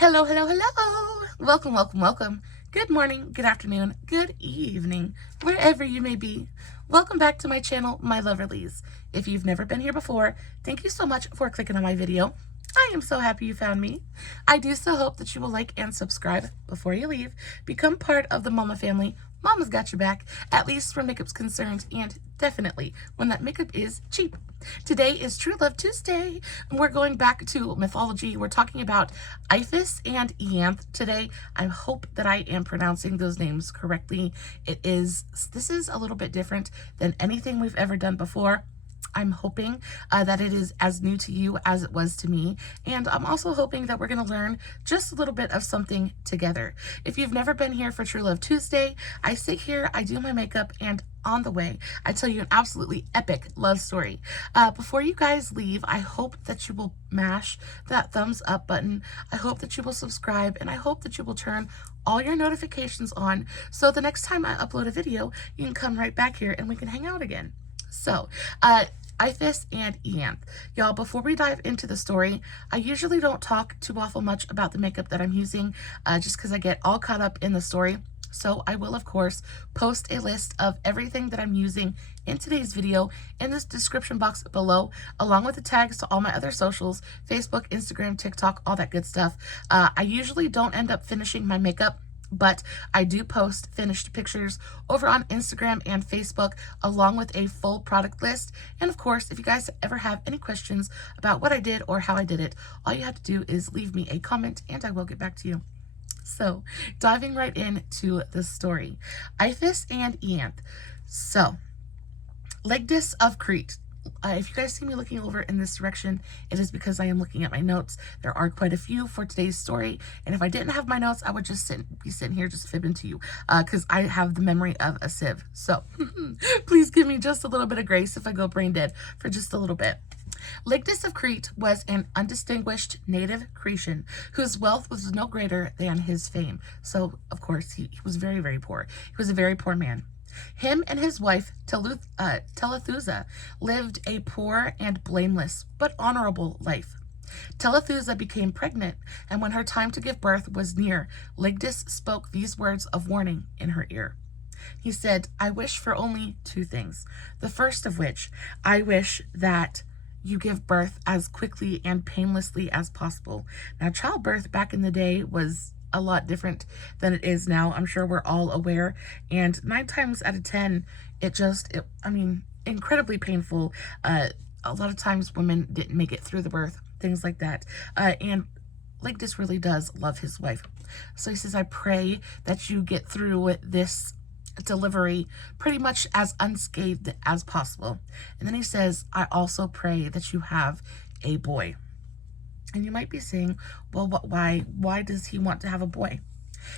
Hello, hello, hello. Welcome, welcome, welcome. Good morning, good afternoon, good evening, wherever you may be. Welcome back to my channel, My Loverlies. If you've never been here before, thank you so much for clicking on my video. I am so happy you found me. I do so hope that you will like and subscribe before you leave. Become part of the Mama family. Mama's got your back, at least where makeup's concerned, and definitely when that makeup is cheap. Today is True Love Tuesday, and we're going back to mythology. We're talking about Iphis and Ianthe today. I hope that I am pronouncing those names correctly. This is a little bit different than anything we've ever done before. I'm hoping that it is as new to you as it was to me, and I'm also hoping that we're going to learn just a little bit of something together. If you've never been here for True Love Tuesday, I sit here, I do my makeup, and on the way, I tell you an absolutely epic love story. Before you guys leave, I hope that you will mash that thumbs up button. I hope that you will subscribe, and I hope that you will turn all your notifications on so the next time I upload a video, you can come right back here and we can hang out again. So, Iphis and Ianthe. Y'all, before we dive into the story, I usually don't talk too awful much about the makeup that I'm using, just because I get all caught up in the story. So I will, of course, post a list of everything that I'm using in today's video in this description box below, along with the tags to all my other socials, Facebook, Instagram, TikTok, all that good stuff. I usually don't end up finishing my makeup, but I do post finished pictures over on Instagram and Facebook, along with a full product list. And of course, if you guys ever have any questions about what I did or how I did it, all you have to do is leave me a comment and I will get back to you. So, diving right into the story. Iphis and Ianthe. So, Legdis of Crete. If you guys see me looking over in this direction, it is because I am looking at my notes. There are quite a few for today's story, and if I didn't have my notes, I would just be sitting here just fibbing to you, because I have the memory of a sieve. So, please give me just a little bit of grace if I go brain dead for just a little bit. Legdis of Crete was an undistinguished native Cretan whose wealth was no greater than his fame. So, of course, he was very, very poor. He was a very poor man. Him and his wife, Telethusa, lived a poor and blameless but honorable life. Telethusa became pregnant, and when her time to give birth was near, Legdis spoke these words of warning in her ear. He said, "I wish for only two things. The first of which, I wish that you give birth as quickly and painlessly as possible." Now, childbirth back in the day was a lot different than it is now. I'm sure we're all aware. And 9 times out of 10, incredibly painful. A lot of times women didn't make it through the birth, things like that. And Legdis really does love his wife. So he says, "I pray that you get through this delivery pretty much as unscathed as possible." And then he says, "I also pray that you have a boy." And you might be saying, well, why does he want to have a boy?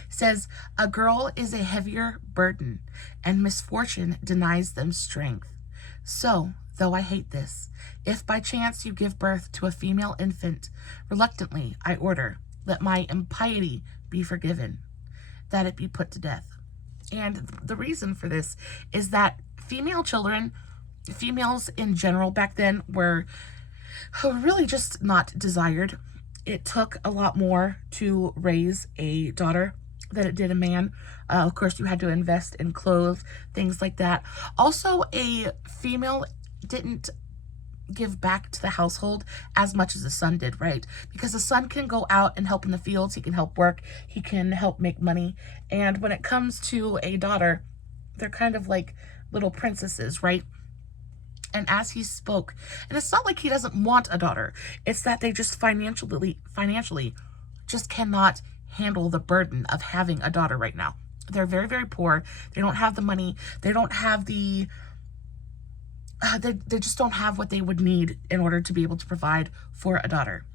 He says, "A girl is a heavier burden, and misfortune denies them strength. So, though I hate this, if by chance you give birth to a female infant, reluctantly I order, let my impiety be forgiven, that it be put to death." And the reason for this is that females in general back then were really just not desired. It took a lot more to raise a daughter than it did a man. Of course, you had to invest in clothes, things like that. Also, a female didn't give back to the household as much as the son did, right? Because the son can go out and help in the fields, he can help work, he can help make money. And when it comes to a daughter, they're kind of like little princesses, right? And as he spoke, and it's not like he doesn't want a daughter, it's that they just financially just cannot handle the burden of having a daughter right now. They're very, very poor. They don't have the money. They don't have the they just don't have what they would need in order to be able to provide for a daughter.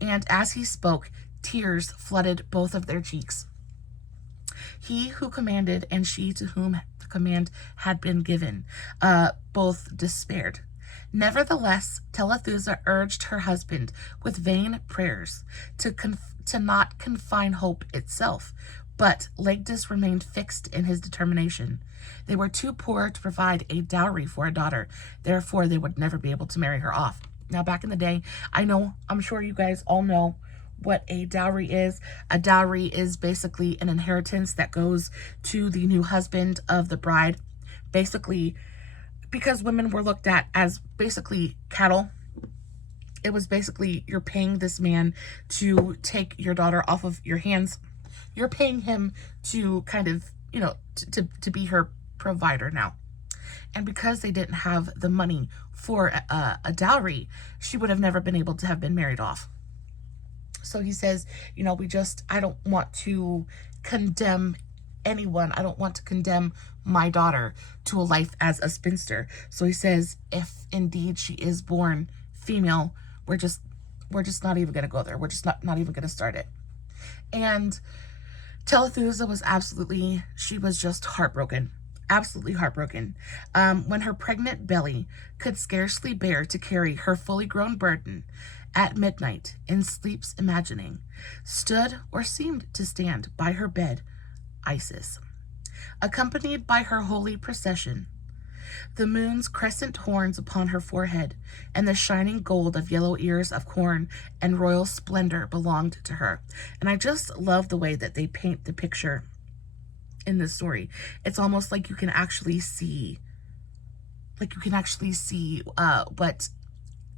And as he spoke, tears flooded both of their cheeks. He who commanded and she to whom the command had been given, both despaired. Nevertheless, Telethusa urged her husband with vain prayers to not confine hope itself, but Legdis remained fixed in his determination. They were too poor to provide a dowry for a daughter, therefore they would never be able to marry her off. Now, back in the day, I'm sure you guys all know what a dowry is. A dowry is basically an inheritance that goes to the new husband of the bride. Basically, because women were looked at as basically cattle, it was basically you're paying this man to take your daughter off of your hands. You're paying him to kind of, to be her provider now. And because they didn't have the money for a dowry, she would have never been able to have been married off. So he says, I don't want to condemn anyone. I don't want to condemn my daughter to a life as a spinster. So he says, if indeed she is born female, we're just not even going to go there. We're just not even going to start it. And Talethusa was she was just heartbroken. Absolutely heartbroken. When her pregnant belly could scarcely bear to carry her fully grown burden, at midnight, in sleep's imagining, stood or seemed to stand by her bed Isis, accompanied by her holy procession. The moon's crescent horns upon her forehead, and the shining gold of yellow ears of corn and royal splendor belonged to her. And I just love the way that they paint the picture in this story. It's almost like you can actually see, what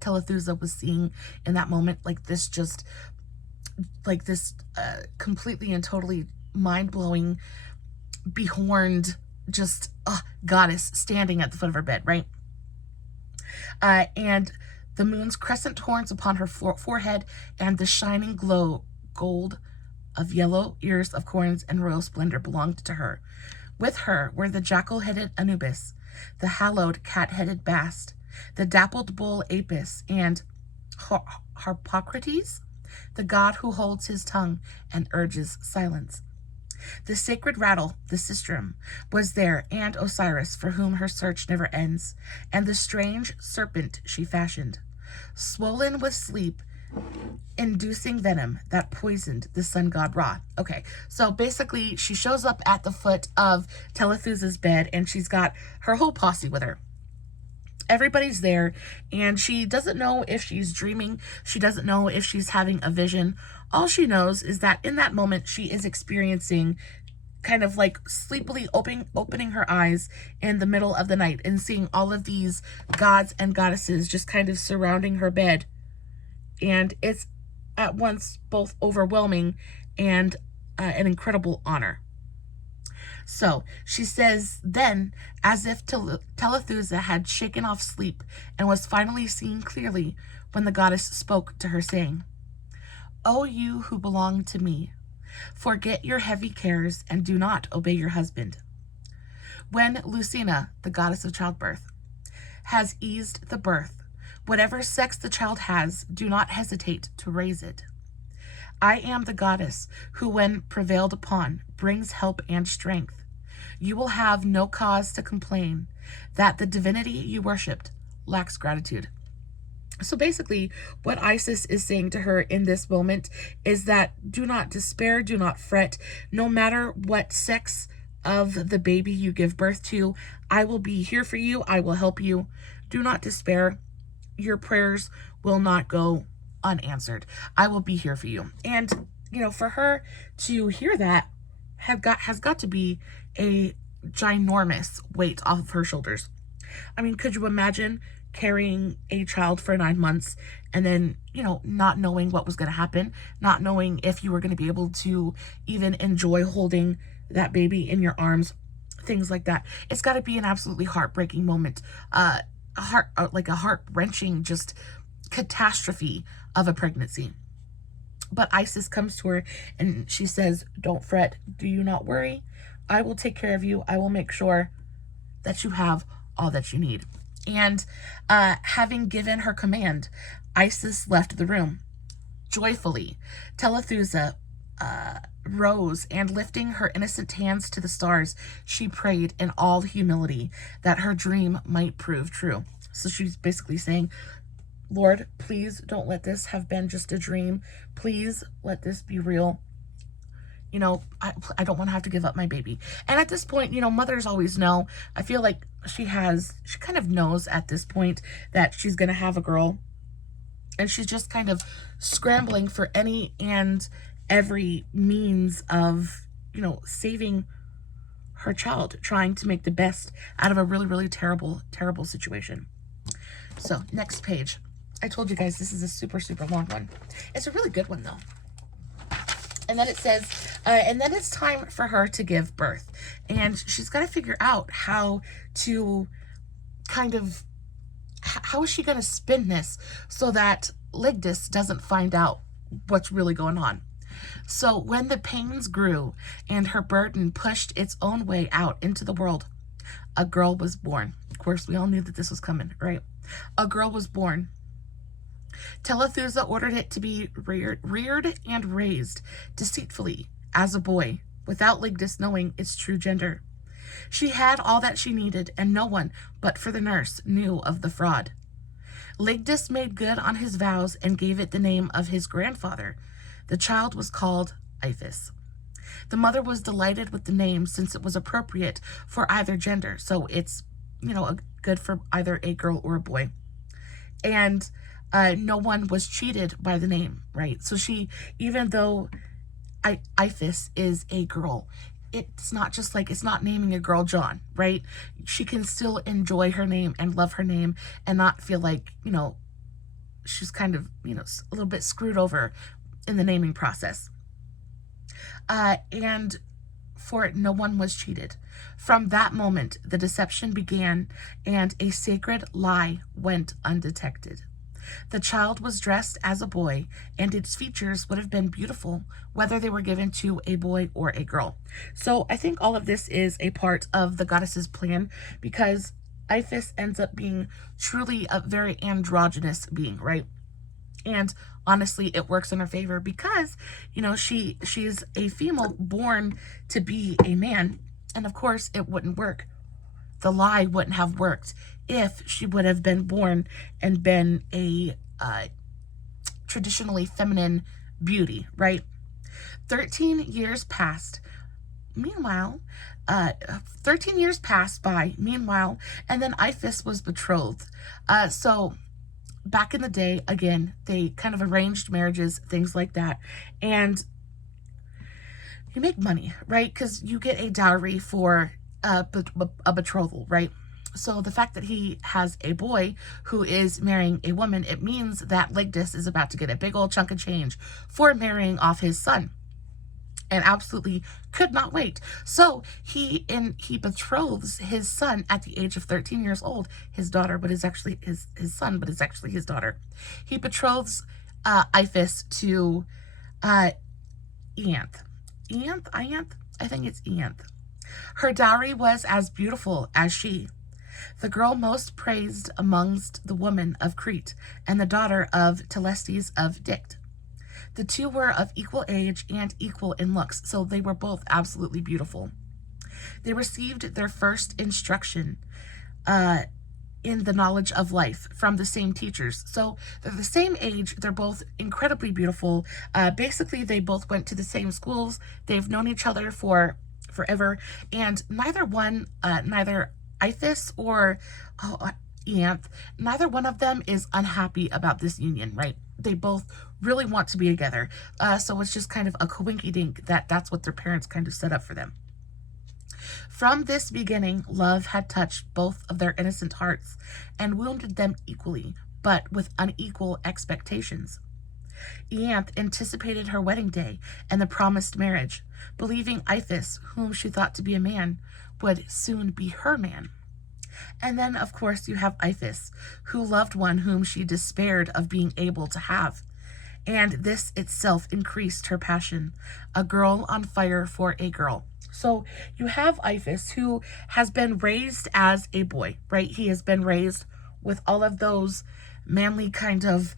Talethusa was seeing in that moment, completely and totally mind-blowing, behorned, goddess standing at the foot of her bed, right? And the moon's crescent horns upon her forehead, and the shining gold of yellow ears of corns and royal splendor belonged to her. With her were the jackal-headed Anubis, the hallowed cat-headed Bast, the dappled bull Iphis, and Harpocrates, the god who holds his tongue and urges silence. The sacred rattle, the sistrum, was there, and Osiris, for whom her search never ends, and the strange serpent she fashioned, swollen with sleep, inducing venom that poisoned the sun god Ra. Okay, so basically she shows up at the foot of Talethusa's bed, and she's got her whole posse with her. Everybody's there, and she doesn't know if she's dreaming. She doesn't know if she's having a vision. All she knows is that in that moment, she is experiencing kind of like sleepily opening her eyes in the middle of the night and seeing all of these gods and goddesses just kind of surrounding her bed. And it's at once both overwhelming and an incredible honor. So she says then, as if Talethusa had shaken off sleep and was finally seeing clearly, when the goddess spoke to her, saying, "O you who belong to me, forget your heavy cares and do not obey your husband. When Lucina, the goddess of childbirth, has eased the birth, whatever sex the child has, do not hesitate to raise it. I am the goddess who, when prevailed upon, brings help and strength. You will have no cause to complain that the divinity you worshipped lacks gratitude." So basically, what Isis is saying to her in this moment is that do not despair, do not fret. No matter what sex of the baby you give birth to, I will be here for you. I will help you. Do not despair. Your prayers will not go unanswered. I will be here for you. And, for her to hear that has got to be a ginormous weight off of her shoulders. I mean, could you imagine carrying a child for 9 months and then, not knowing what was going to happen, not knowing if you were going to be able to even enjoy holding that baby in your arms, things like that. It's got to be an absolutely heartbreaking moment, a heart-wrenching just catastrophe of a pregnancy. But Isis comes to her and she says, "Don't fret. Do you not worry. I will take care of you. I will make sure that you have all that you need." And having given her command, Isis left the room. Joyfully, Talethusa rose, and lifting her innocent hands to the stars, she prayed in all humility that her dream might prove true. So she's basically saying, "Lord, please don't let this have been just a dream. Please let this be real. I don't want to have to give up my baby." And at this point, mothers always know. I feel like she kind of knows at this point that she's going to have a girl. And she's just kind of scrambling for any and every means of, saving her child, trying to make the best out of a really, really terrible, terrible situation. So next page. I told you guys this is a super, super long one. It's a really good one though. And then it says, and then it's time for her to give birth. And she's got to figure out how to how is she going to spin this so that Ligdus doesn't find out what's really going on. So when the pains grew and her burden pushed its own way out into the world, a girl was born. Of course, we all knew that this was coming, right? A girl was born. Telethusa ordered it to be reared and raised deceitfully as a boy, without Ligdus knowing its true gender. She had all that she needed, and no one but for the nurse knew of the fraud. Ligdus made good on his vows and gave it the name of his grandfather. The child was called Iphis. The mother was delighted with the name since it was appropriate for either gender, so it's, good for either a girl or a boy. And no one was cheated by the name, right? So she, even though Iphis is a girl, it's not just like, it's not naming a girl John, right? She can still enjoy her name and love her name and not feel like, she's kind of, a little bit screwed over in the naming process. And for it, no one was cheated. From that moment, the deception began and a sacred lie went undetected. The child was dressed as a boy, and its features would have been beautiful whether they were given to a boy or a girl. So I think all of this is a part of the goddess's plan, because Iphis ends up being truly a very androgynous being, right? And honestly, it works in her favor because, she's a female born to be a man. And of course, it wouldn't work. The lie wouldn't have worked if she would have been born and been a traditionally feminine beauty, right? 13 years passed. Meanwhile, 13 years passed by, meanwhile, and then Iphis was betrothed. So back in the day, again, they kind of arranged marriages, things like that. And you make money, right? Because you get a dowry for a betrothal, right? So the fact that he has a boy who is marrying a woman, it means that Ligdus is about to get a big old chunk of change for marrying off his son. And absolutely could not wait. So he betroths his son at the age of 13 years old, his daughter, but is actually his son, but is actually his daughter. He betroths Iphis to Ianthe. Ianthe? I think it's Ianthe. Her dowry was as beautiful as she, the girl most praised amongst the women of Crete, and the daughter of Telestes of Dicte. The two were of equal age and equal in looks, so they were both absolutely beautiful. They received their first instruction in the knowledge of life from the same teachers. So they're the same age. They're both incredibly beautiful. Basically, they both went to the same schools. They've known each other for forever. And neither Iphis or Ianthe, neither one of them is unhappy about this union, right? They both really want to be together. So it's just kind of a coinky-dink that that's what their parents kind of set up for them. From this beginning, love had touched both of their innocent hearts and wounded them equally, but with unequal expectations. Ianthe anticipated her wedding day and the promised marriage, believing Iphis, whom she thought to be a man, would soon be her man. And then, of course, you have Iphis, who loved one whom she despaired of being able to have. And this itself increased her passion, a girl on fire for a girl. So you have Iphis, who has been raised as a boy, right? He has been raised with all of those manly kind of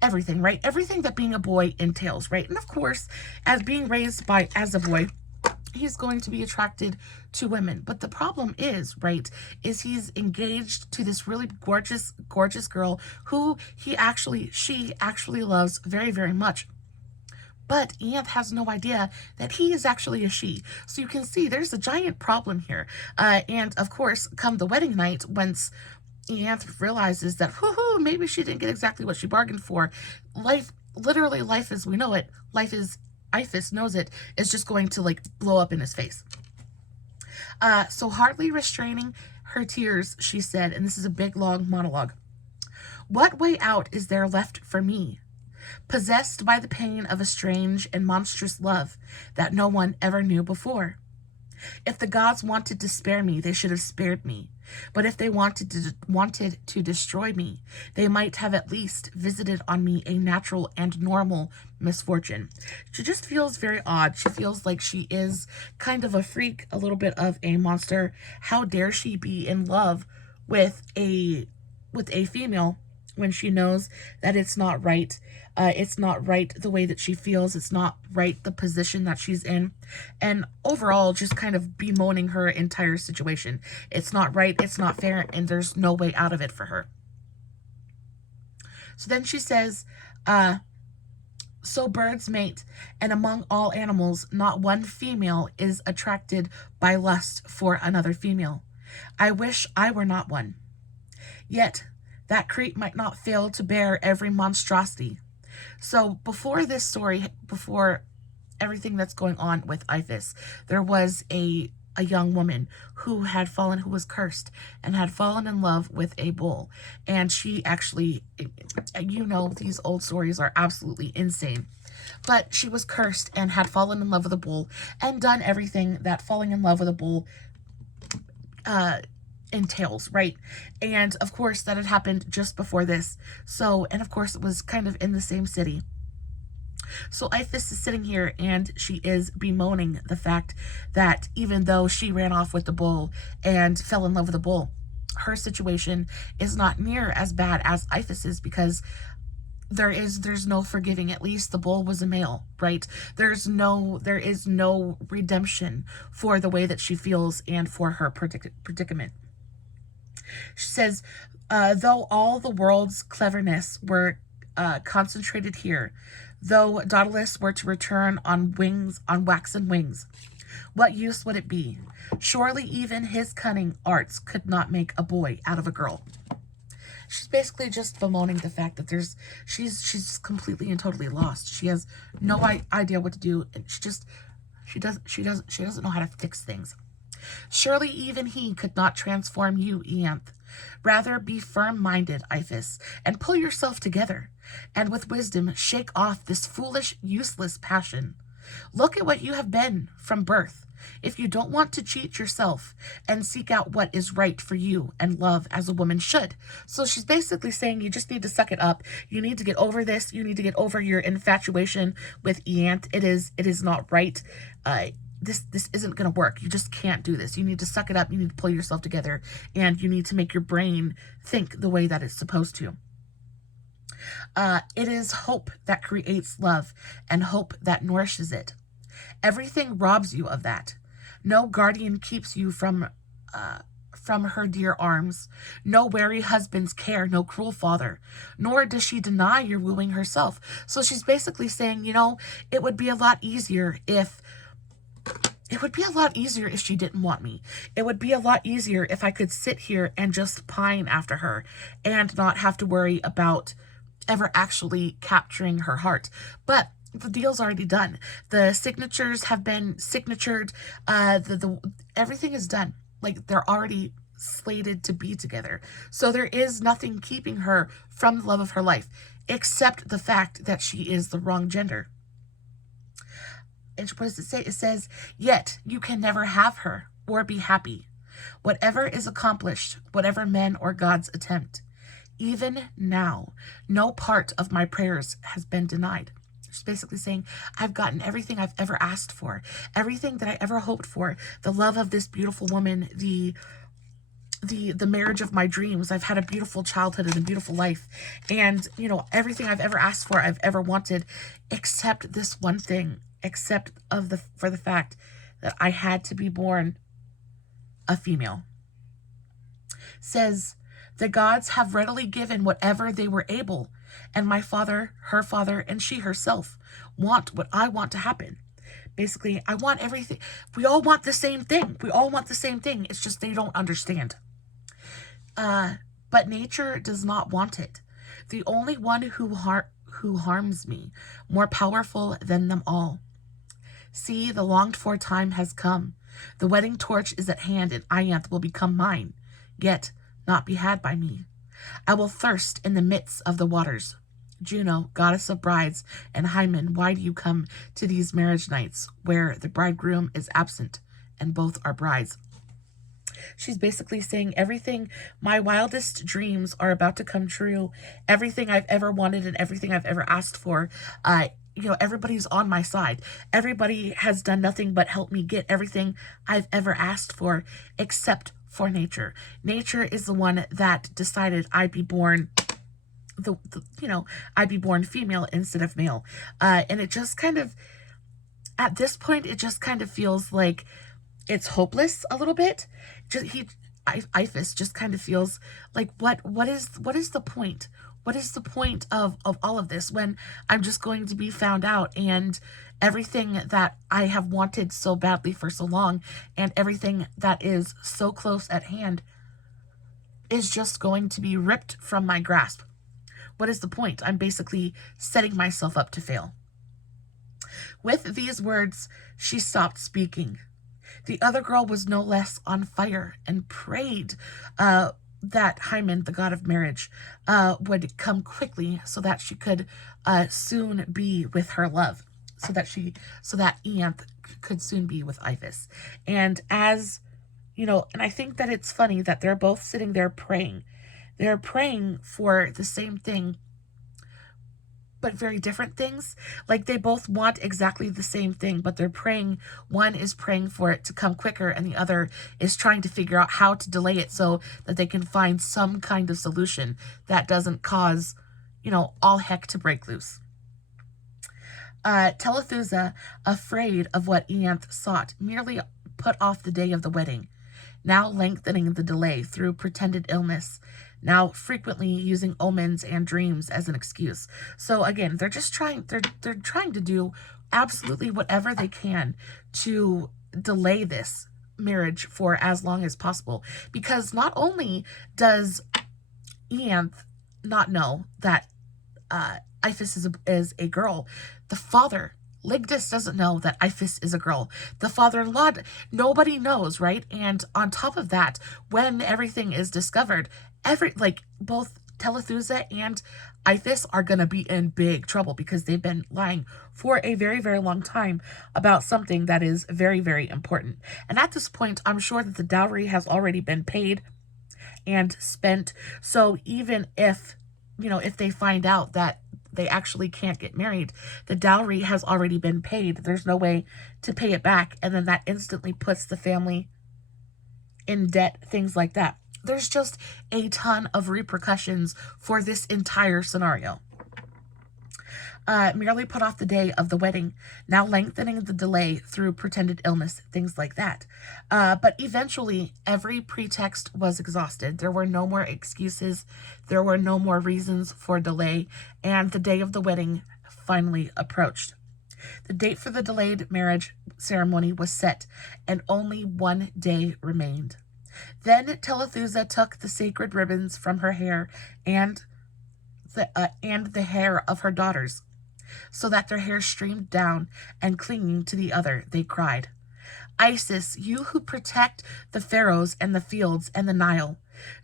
everything, right? Everything that being a boy entails, right? And of course, as being raised as a boy, he's going to be attracted to women. But the problem is, right, is he's engaged to this really gorgeous, gorgeous girl who she actually loves very, very much. But Ianthe has no idea that he is actually a she. So you can see there's a giant problem here. And of course, come the wedding night, once Ianthe realizes that, ooh, maybe she didn't get exactly what she bargained for. Life, literally life as we know it, life is, Iphis knows it, is just going to like blow up in his face. So hardly restraining her tears, she said, and this is a big long monologue. What way out is there left for me? Possessed by the pain of a strange and monstrous love that no one ever knew before. If the gods wanted to spare me, they should have spared me. But if they wanted to destroy me, they might have at least visited on me a natural and normal misfortune. She just feels very odd. She feels like she is kind of a freak, a little bit of a monster. How dare she be in love with a female when she knows that it's not right. It's not right the way that she feels. It's not right the position that she's in. And overall, just kind of bemoaning her entire situation. It's not right, it's not fair, and there's no way out of it for her. So then she says, so birds mate, and among all animals, not one female is attracted by lust for another female. I wish I were not one. Yet, that creep might not fail to bear every monstrosity. So before this story, before everything that's going on with Iphis, there was a young woman who was cursed and had fallen in love with a bull. And she actually, these old stories are absolutely insane. But she was cursed and had fallen in love with a bull and done everything that falling in love with a bull entails, right? And of course that had happened just before this. So, and of course it was kind of in the same city. So Iphis is sitting here and she is bemoaning the fact that even though she ran off with the bull and fell in love with the bull, her situation is not near as bad as Iphis's, because there's no forgiving. At least the bull was a male, right? There is no redemption for the way that she feels and for her predicament. She says, though all the world's cleverness were concentrated here, though Daedalus were to return on waxen wings, what use would it be? Surely even his cunning arts could not make a boy out of a girl. She's basically just bemoaning the fact that she's completely and totally lost. She has no idea what to do, and she doesn't know how to fix things. Surely even he could not transform you, Ianthe. Rather be firm-minded, Iphis, and pull yourself together, and with wisdom shake off this foolish, useless passion. Look at what you have been from birth. If you don't want to cheat yourself and seek out what is right for you and love as a woman should. So she's basically saying you just need to suck it up. You need to get over this. You need to get over your infatuation with Ianthe. It is not right. This isn't going to work. You just can't do this. You need to suck it up. You need to pull yourself together, and you need to make your brain think the way that it's supposed to. It is hope that creates love, and hope that nourishes it. Everything robs you of that. No guardian keeps you from her dear arms. No wary husband's care, no cruel father. Nor does she deny your wooing herself. So she's basically saying, it would be a lot easier if she didn't want me. It would be a lot easier if I could sit here and just pine after her and not have to worry about ever actually capturing her heart. But the deal's already done. The signatures have been signatured. Everything is done. Like, they're already slated to be together. So there is nothing keeping her from the love of her life, except the fact that she is the wrong gender. And what does it say? It says, yet you can never have her or be happy. Whatever is accomplished, whatever men or gods attempt, even now, no part of my prayers has been denied. She's basically saying, I've gotten everything I've ever asked for, everything that I ever hoped for, the love of this beautiful woman, the marriage of my dreams. I've had a beautiful childhood and a beautiful life, and everything I've ever asked for, I've ever wanted, except this one thing, for the fact that I had to be born a female. Says, the gods have readily given whatever they were able, and my father, her father, and she herself want what I want to happen. Basically, I want everything. We all want the same thing. It's just they don't understand. but nature does not want it. The only one who harms me, more powerful than them all. See, the longed-for time has come. The wedding torch is at hand, and Ianthe will become mine, yet not be had by me. I will thirst in the midst of the waters. Juno, goddess of brides, and Hymen, why do you come to these marriage nights where the bridegroom is absent and both are brides? She's basically saying everything, my wildest dreams are about to come true. Everything I've ever wanted and everything I've ever asked for, everybody's on my side. Everybody has done nothing but help me get everything I've ever asked for, except for nature. Nature is the one that decided I'd be born I'd be born female instead of male. And it just kind of, at this point, it just kind of feels like it's hopeless a little bit. Iphis just kind of feels like, what is the point? What is the point of all of this when I'm just going to be found out, and everything that I have wanted so badly for so long and everything that is so close at hand is just going to be ripped from my grasp? What is the point? I'm basically setting myself up to fail. With these words, she stopped speaking. The other girl was no less on fire and prayed that Hymen, the god of marriage, would come quickly so that she could soon be with her love, so that Ianthe could soon be with Iphis. And as you know, and I think that it's funny that they're both sitting there praying. They're praying for the same thing, but very different things. Like, they both want exactly the same thing, but they're praying. One is praying for it to come quicker, and the other is trying to figure out how to delay it so that they can find some kind of solution that doesn't cause, all heck to break loose. Telethusa, afraid of what Ianthe sought, merely put off the day of the wedding, now lengthening the delay through pretended illness, now frequently using omens and dreams as an excuse. So again, they're just trying to do absolutely whatever they can to delay this marriage for as long as possible, because not only does Ianthe not know that Iphis is a girl, the father, Ligdus, doesn't know that Iphis is a girl. The father-in-law, nobody knows, right? And on top of that, when everything is discovered, both Telethusa and Iphis are going to be in big trouble, because they've been lying for a very, very long time about something that is very, very important. And at this point, I'm sure that the dowry has already been paid and spent. So even if they find out that they actually can't get married, the dowry has already been paid. There's no way to pay it back. And then that instantly puts the family in debt, things like that. There's just a ton of repercussions for this entire scenario. Merely put off the day of the wedding, now lengthening the delay through pretended illness, things like that. But eventually, every pretext was exhausted. There were no more excuses. There were no more reasons for delay, and the day of the wedding finally approached. The date for the delayed marriage ceremony was set, and only one day remained. Then Telethusa took the sacred ribbons from her hair and the hair of her daughters, so that their hair streamed down, and clinging to the other, they cried, "Isis, you who protect the Pharaohs and the fields and the Nile,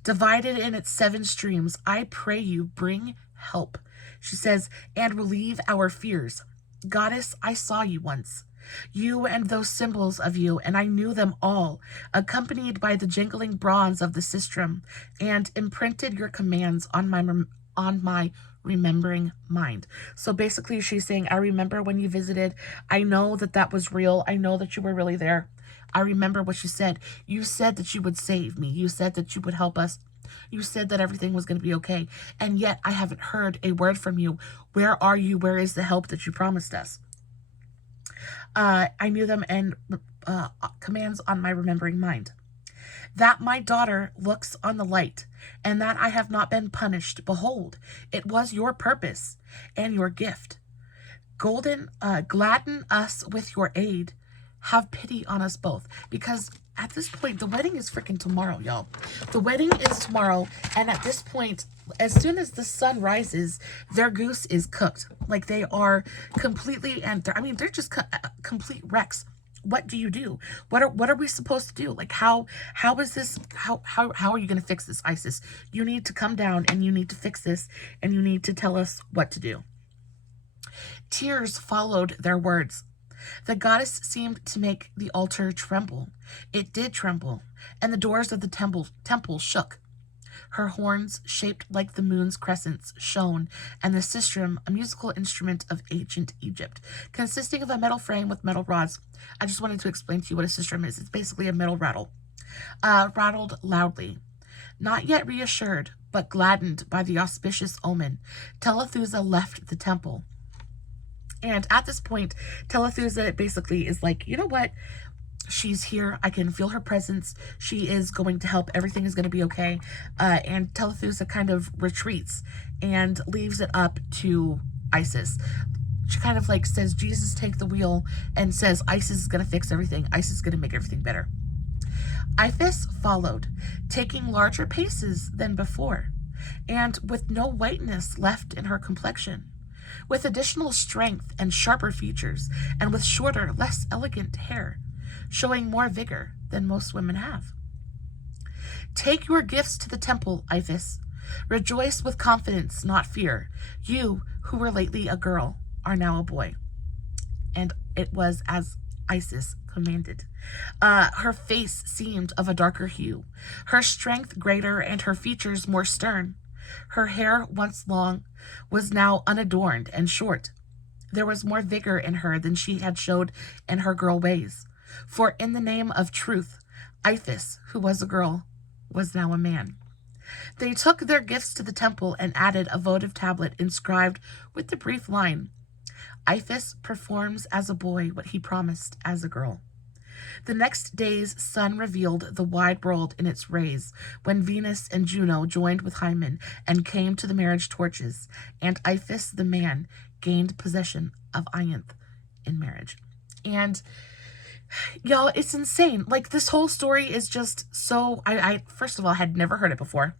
divided in its 7 streams, I pray you, bring help," she says, "and relieve our fears. Goddess, I saw you once, you and those symbols of you, and I knew them all, accompanied by the jingling bronze of the sistrum, and imprinted your commands on my remembering mind." So basically she's saying, I remember when you visited. I know that was real. I know that you were really there. I remember what you said. You said that you would save me. You said that you would help us. You said that everything was going to be okay. And yet I haven't heard a word from you. Where are you? Where is the help that you promised us? I knew them, and commands on my remembering mind. That my daughter looks on the light, and that I have not been punished. Behold, it was your purpose and your gift. Gladden us with your aid. have pity on us both, because at this point, the wedding is freaking tomorrow, y'all. The wedding is tomorrow, and at this point, as soon as the sun rises, their goose is cooked. Like, they are completely, and they're just complete wrecks. What do you do? What are we supposed to do? Like, how is this, how are you going to fix this, Isis? You need to come down, and you need to fix this, and you need to tell us what to do. Tears followed their words. The goddess seemed to make the altar tremble. It did tremble, and the doors of the temple shook. Her horns, shaped like the moon's crescents, shone, and the sistrum, a musical instrument of ancient Egypt, consisting of a metal frame with metal rods. I just wanted to explain to you what a sistrum is. It's basically a metal rattle. Rattled loudly. Not yet reassured, but gladdened by the auspicious omen, Telethusa left the temple. And at this point, Telethusa basically is like, you know what? She's here. I can feel her presence. She is going to help. Everything is going to be okay. And Telethusa kind of retreats and leaves it up to Isis. She kind of like says, Jesus, take the wheel, and says, Isis is going to fix everything. Isis is going to make everything better. Iphis followed, taking larger paces than before, and with no whiteness left in her complexion, with additional strength and sharper features, and with shorter, less elegant hair, showing more vigor than most women have. Take your gifts to the temple, Iphis. Rejoice with confidence, not fear. You, who were lately a girl, are now a boy. And it was as Isis commanded. Her face seemed of a darker hue, her strength greater, and her features more stern. Her hair, once long, was now unadorned and short. There was more vigor in her than she had showed in her girl ways. For in the name of truth, Iphis, who was a girl, was now a man. They took their gifts to the temple and added a votive tablet inscribed with the brief line, Iphis performs as a boy what he promised as a girl. The next day's sun revealed the wide world in its rays, when Venus and Juno joined with Hymen and came to the marriage torches, and Iphis the man gained possession of Ianthe in marriage. And y'all, it's insane. Like, this whole story is just so, I first of all had never heard it before.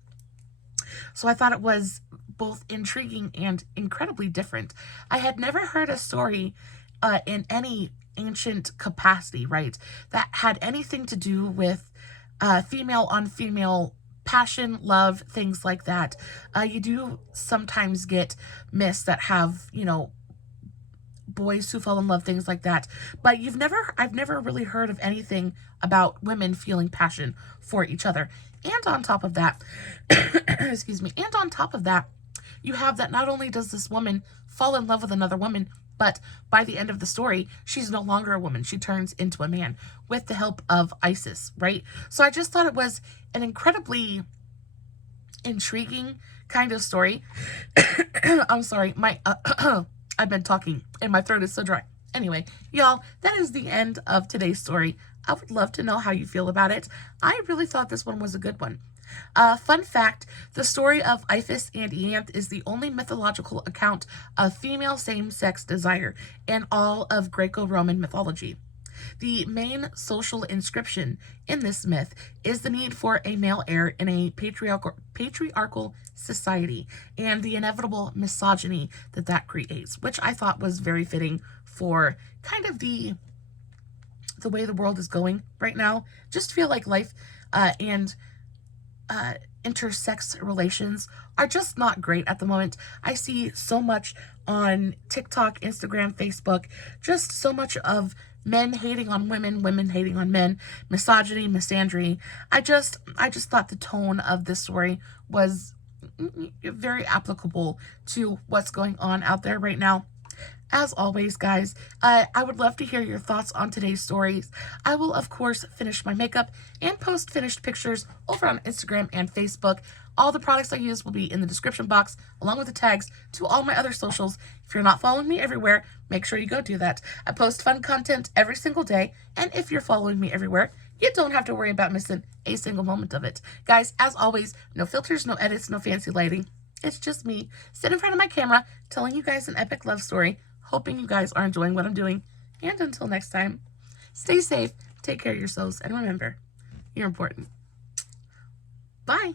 So I thought it was both intriguing and incredibly different. I had never heard a story in any ancient capacity, right, that had anything to do with female on female passion, love, things like that. You do sometimes get myths that have, you know, boys who fall in love, things like that. But I've never really heard of anything about women feeling passion for each other. And on top of that, excuse me, and on top of that, you have that not only does this woman fall in love with another woman, but by the end of the story, she's no longer a woman. She turns into a man with the help of Isis, right? So I just thought it was an incredibly intriguing kind of story. I'm sorry, my I've been talking and my throat is so dry. Anyway, y'all, that is the end of today's story. I would love to know how you feel about it. I really thought this one was a good one. Fun fact, the story of Iphis and Ianthe is the only mythological account of female same-sex desire in all of Greco-Roman mythology. The main social inscription in this myth is the need for a male heir in a patriarchal society and the inevitable misogyny that creates, which I thought was very fitting for kind of the way the world is going right now. Just feel like life and intersex relations are just not great at the moment. I see so much on TikTok, Instagram, Facebook, just so much of men hating on women, women hating on men, misogyny, misandry. I just thought the tone of this story was very applicable to what's going on out there right now. As always, guys, I would love to hear your thoughts on today's stories. I will, of course, finish my makeup and post finished pictures over on Instagram and Facebook. All the products I use will be in the description box, along with the tags to all my other socials. If you're not following me everywhere, make sure you go do that. I post fun content every single day, and if you're following me everywhere, you don't have to worry about missing a single moment of it. Guys, as always, no filters, no edits, no fancy lighting. It's just me sitting in front of my camera telling you guys an epic love story, hoping you guys are enjoying what I'm doing. And until next time, Stay safe, take care of yourselves, and remember, you're important. Bye.